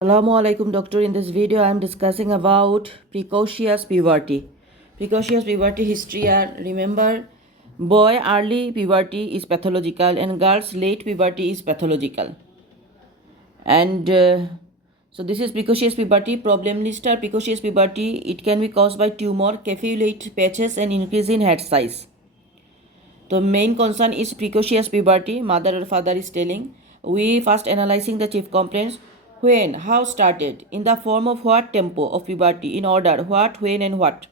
Assalamu alaikum doctor. In this video I am discussing about precocious puberty. Precocious puberty history remember boy early puberty is pathological and girls late puberty is pathological. And so this is precocious puberty. Problem list are precocious puberty. It can be caused by tumor, capillate patches and increase in head size. The main concern is precocious puberty. Mother or father is telling. We first analyzing the chief complaints. When, how started, in the form of what tempo of puberty, in order, what, when and what.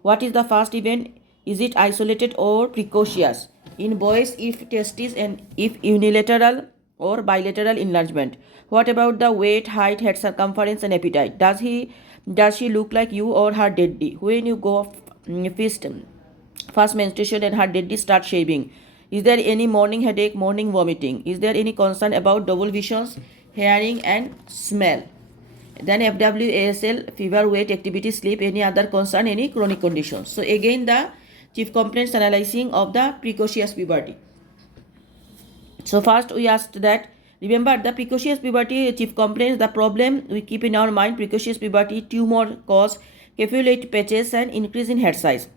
What is the first event? Is it isolated or precocious? In boys, if testis and if unilateral or bilateral enlargement. What about the weight, height, head circumference and appetite? Does she look like you or her daddy? When you go feast first menstruation and her daddy start shaving. Is there any morning headache, morning vomiting? Is there any concern about double visions, hearing and smell? Then FWASL, fever, weight, activity, sleep, any other concern, any chronic conditions. So again the chief complaints analyzing of the precocious puberty. So first we asked that, remember the precocious puberty chief complaints, the problem we keep in our mind, precocious puberty, tumor cause, capillate patches and increase in head size.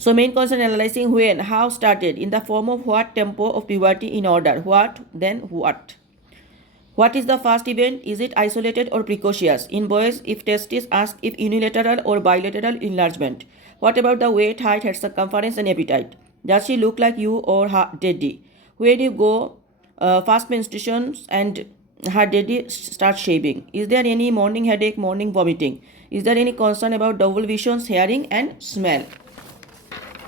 So main concern analyzing when, how started, in the form of what tempo of puberty in order, what, then what. What is the first event? Is it isolated or precocious? In boys, if testis, ask if unilateral or bilateral enlargement. What about the weight, height, head circumference and appetite? Does she look like you or her daddy? When you go fast menstruations and her daddy starts shaving. Is there any morning headache, morning vomiting? Is there any concern about double visions, hearing and smell?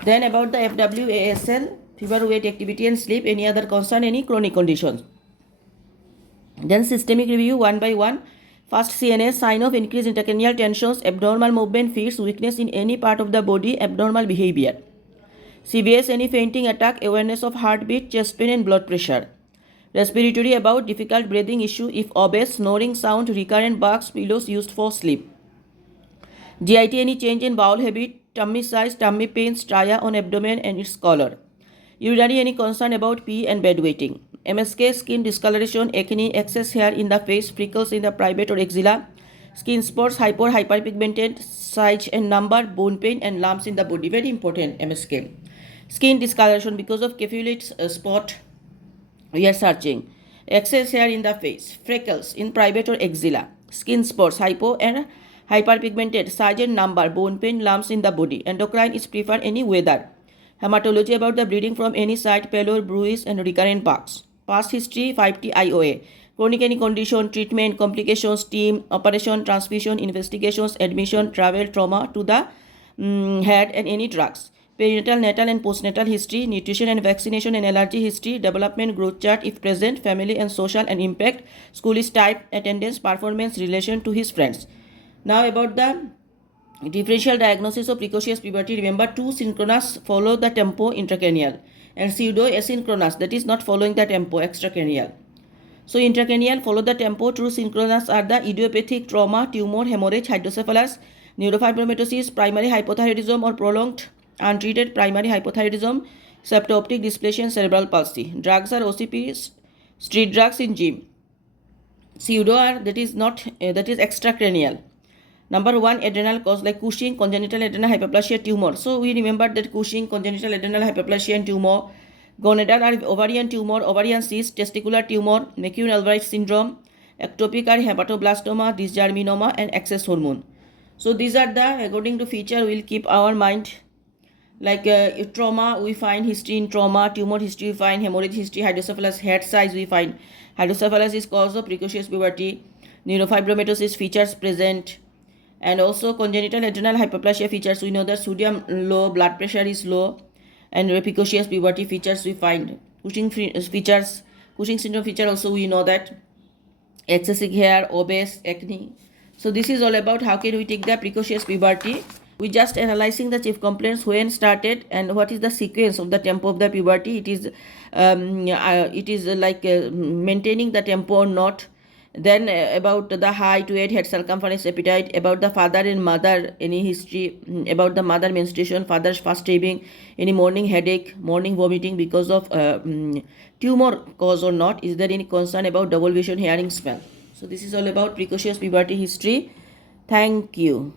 Then about the FWASL, fever, weight, activity and sleep, any other concern, any chronic conditions. Then systemic review one by one. First CNS, sign of increased intracranial tensions, abnormal movement, fears, weakness in any part of the body, abnormal behavior. CVS, any fainting attack, awareness of heartbeat, chest pain and blood pressure. Respiratory, about difficult breathing issue if obese, snoring sound, recurrent bugs, pillows used for sleep. GIT, any change in bowel habit, tummy size, tummy pains, tria on abdomen and its color. Urinary, any concern about pee and bedwetting. MSK, skin discoloration, acne, excess hair in the face, freckles in the private or axilla, skin spots, hyperpigmented, size and number, bone pain and lumps in the body. Very important, MSK. Skin discoloration because of capillate spot we are searching. Excess hair in the face, freckles in private or axilla, skin spots, hypo and hyperpigmented, size and number, bone pain, lumps in the body. Endocrine is preferred any weather. Hematology, about the bleeding from any site, pallor, bruise and recurrent bugs. Past history, 5T IOA. Chronic any condition, treatment, complications, team, operation, transfusion, investigations, admission, travel, trauma to the head and any drugs. Perinatal, natal and postnatal history, nutrition and vaccination and allergy history, development, growth chart if present, family and social and impact, school is type, attendance, performance, relation to his friends. Now about the differential diagnosis of precocious puberty. Remember, two synchronous follow the tempo intracranial and pseudo asynchronous, that is not following the tempo, extracranial. So intracranial follow the tempo, true synchronous are the idiopathic trauma, tumor, hemorrhage, hydrocephalus, neurofibromatosis, primary hypothyroidism or prolonged untreated primary hypothyroidism, septo-optic dysplasia and cerebral palsy. Drugs are OCP, street drugs in gym. Pseudo are that is extracranial. Number one, adrenal cause like Cushing, congenital adrenal hyperplasia, tumor. So we remember that Cushing, congenital adrenal hyperplasia and tumor. Gonadal are ovarian tumor, ovarian cyst, testicular tumor, McCune-Albright syndrome, ectopic are hepatoblastoma, dysgerminoma and excess hormone. So these are the, according to feature, we'll keep our mind. Like trauma, we find history in trauma, tumor history, we find hemorrhage history, hydrocephalus, head size, we find hydrocephalus is cause of precocious puberty, neurofibromatosis features present, and also congenital adrenal hyperplasia features. We know that sodium low, blood pressure is low, and precocious puberty features we find. Cushing features, Cushing syndrome feature also we know that excessive hair, obese, acne. So this is all about how can we take the precocious puberty. We just analyzing the chief complaints, when started and what is the sequence of the tempo of the puberty. It is like maintaining the tempo or not. Then about the height, weight, head circumference, appetite, about the father and mother, any history, about the mother menstruation, father's first shaving, any morning headache, morning vomiting because of tumor cause or not. Is there any concern about double vision, hearing, smell? So this is all about precocious puberty history. Thank you.